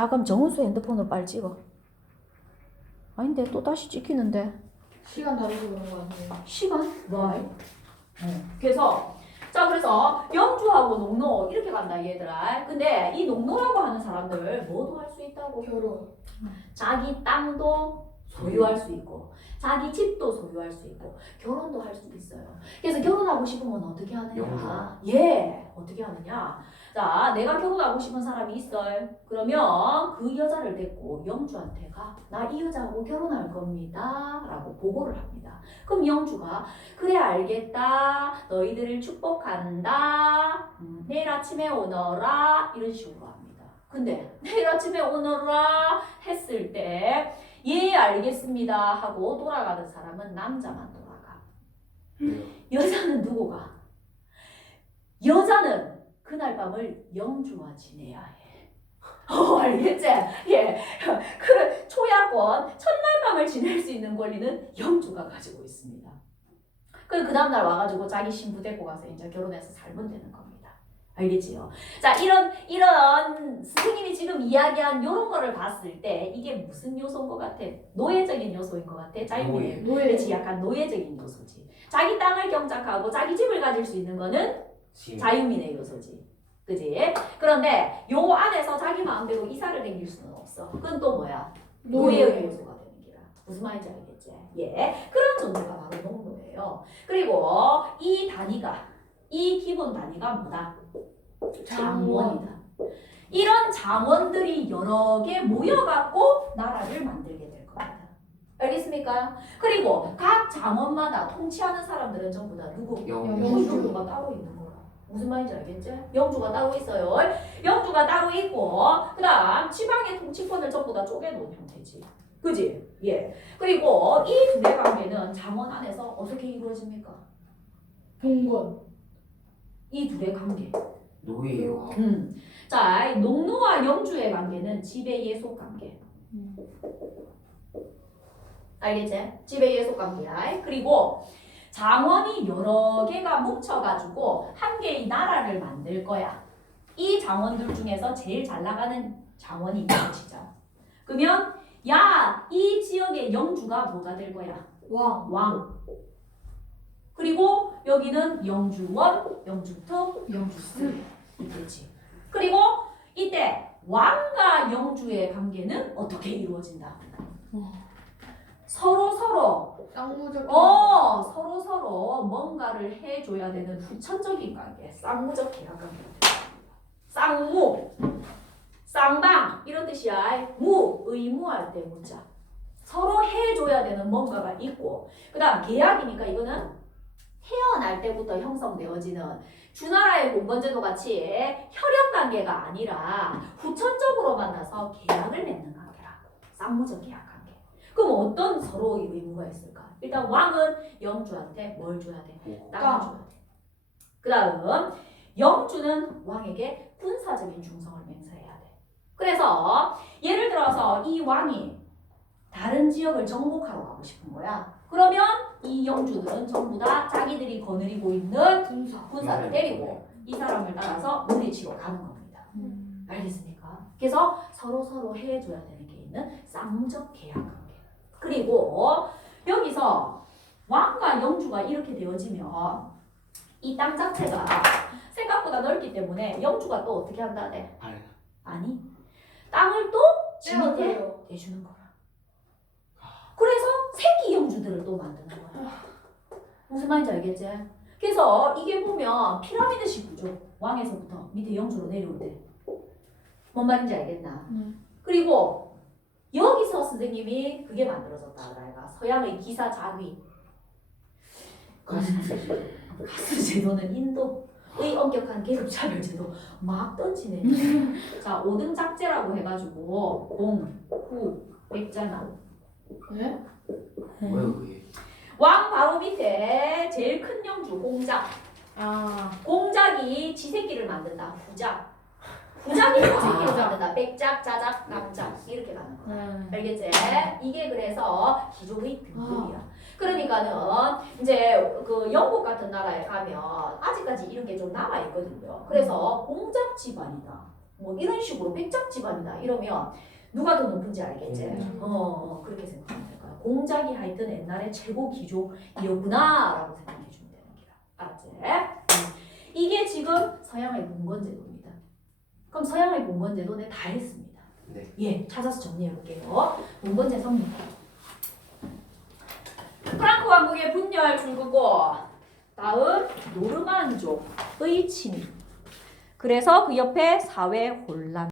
자 그럼 정은수 핸드폰으로 빨리 찍어. 아닌데 또 다시 찍히는데. 시간 다르고 그런 거 같아요. 시간? 와. 그래서 자 그래서 영주하고 농노 이렇게 간다 얘들아. 근데 이 농노라고 하는 사람들 뭐도 할 수 있다고. 결혼. 자기 땅도 소유할 수 있고 자기 집도 소유할 수 있고 결혼도 할 수 있어요. 그래서 결혼하고 싶으면 어떻게 하느냐? 예, 어떻게 하느냐? 자, 내가 결혼하고 싶은 사람이 있어요. 그러면 그 여자를 데리고 영주한테 가. 나 이 여자하고 결혼할 겁니다. 라고 보고를 합니다. 그럼 영주가 그래 알겠다. 너희들을 축복한다. 음, 내일 아침에 오너라. 이런 식으로 합니다. 근데 내일 아침에 오너라 했을 때 예 알겠습니다 하고 돌아가는 사람은 남자만 돌아가. 여자는 누구가? 여자는 그날 밤을 영주와 지내야 해. 어, 알겠지? 예. 그 초야권 첫날 밤을 지낼 수 있는 권리는 영주가 가지고 있습니다. 그리고 그 다음날 와가지고 자기 신부 데리고 가서 이제 결혼해서 살면 되는 겁니다. 알겠지요? 자, 이런, 이런 선생님이 지금 이야기한 이런 거를 봤을 때 이게 무슨 요소인 것 같아? 노예적인 요소인 것 같아? 자유민의 노예. 그렇지 약간 노예적인 요소지. 자기 땅을 경작하고 자기 집을 가질 수 있는 거는 심. 자유민의 요소지. 그지? 그런데 요 안에서 자기 마음대로 이사를 댕길 수는 없어. 그건 또 뭐야? 노예의 요소가 되는 기라. 무슨 말인지 알겠지? 예. 그런 존재가 바로 농노예요. 그리고 이 단위가 이 기본 단위가 뭐다? 장원이다. 이런 장원들이 여러 개 모여갖고 나라를 만들게 될 겁니다. 알겠습니까? 그리고 각 장원마다 통치하는 사람들은 전부 다 누구? 영. 영주가 따로 있는 거야. 무슨 말인지 알겠지? 영주가 따로 있어요. 영주가 따로 있고, 그 다음 지방의 통치권을 전부 다 쪼개놓은 형태지. 그지? 예. 그리고 이두개 관계는 장원 안에서 어떻게 이루어집니까? 동건. 이두개 관계. 노예요. 음. 자, 농노와 영주의 관계는 지배 예속 관계. 음. 알겠지? 지배 예속 관계야. 그리고 장원이 여러 개가 뭉쳐가지고 한 개의 나라를 만들 거야. 이 장원들 중에서 제일 잘 나가는 장원이 있치자. 그러면 야, 이 지역의 영주가 뭐가 될 거야? 왕. 왕. 그리고 여기는 영주원, 영주특, 영주스 있겠지. 그리고 이때 왕과 영주의 관계는 어떻게 이루어진다? 서로 서로 쌍무적. 어 서로 서로 뭔가를 해줘야 되는 후천적인 관계, 쌍무적 계약 됩니다. 쌍무, 쌍방 이런 뜻이야. 무 의무할 때 무자. 서로 해줘야 되는 뭔가가 있고 그다음 계약이니까 이거는 태어날 때부터 형성되어지는 주나라의 공건제도 같이 혈연 관계가 아니라 후천적으로 만나서 계약을 맺는 관계라. 쌍무적 계약 관계. 그럼 어떤 서로의 의무가 있을까? 일단 왕은 영주한테 뭘 줘야 돼? 땅을 줘야 돼. 그 다음 영주는 왕에게 군사적인 충성을 맹세해야 돼. 그래서 예를 들어서 이 왕이 다른 지역을 정복하러 가고 싶은 거야. 그러면 이 영주들은 전부 다 자기들이 거느리고 있는 군사. 군사를 때리고 이 사람을 따라서 물리치러 가는 겁니다. 음. 알겠습니까? 그래서 서로 서로 해줘야 되는 게 있는 쌍무적 계약 관계. 그리고 여기서 왕과 영주가 이렇게 되어지면 이 땅 자체가 생각보다 넓기 때문에 영주가 또 어떻게 한다네? 알. 아니 땅을 또 지한테. 내주는 거라. 그래서 새끼 영주들을 또 만드는 거야. 무슨 말인지 알겠지? 그래서 이게 보면 피라미드식 구조. 왕에서부터 밑에 영주로 내려올 때. 뭔 말인지 알겠나? 음. 그리고 여기서 선생님이 그게 만들어졌다 하더라. 서양의 기사 자위. 가스 제도는 인도 의 엄격한 계급 차별 제도 막 던지네. 자, 5등 작제라고 해가지고 공, 후, 백자나. 네? 뭐야 그게? 왕 바로 밑에 제일 큰 영주 공작. 아. 공작이 지새끼를 만든다. 후작. 후작이 지새끼를 만든다. 백작, 자작, 남작 이렇게 가는 거야. 음. 알겠지? 이게 그래서 기존의 등급이야. 그러니까는 이제 그 영국 같은 나라에 가면 아직까지 이런 게 좀 남아 있거든요. 그래서 공작 집안이다. 뭐 이런 식으로 백작 집안이다 이러면 누가 더 높은지 알겠지? 공작. 어, 어 그렇게 생각하면 될 거야. 공작이 하여튼 옛날에 최고 기종이었구나 라고 생각해 주면 되는 거야. 알았지? 음. 이게 지금 서양의 봉건제도입니다. 그럼 서양의 봉건제도 내다 했습니다. 네. 예, 찾아서 정리해 볼게요. 봉건제 성립. 프랑크 왕국의 분열 줄그고 다음 노르만족의 침입. 그래서 그 옆에 사회 혼란.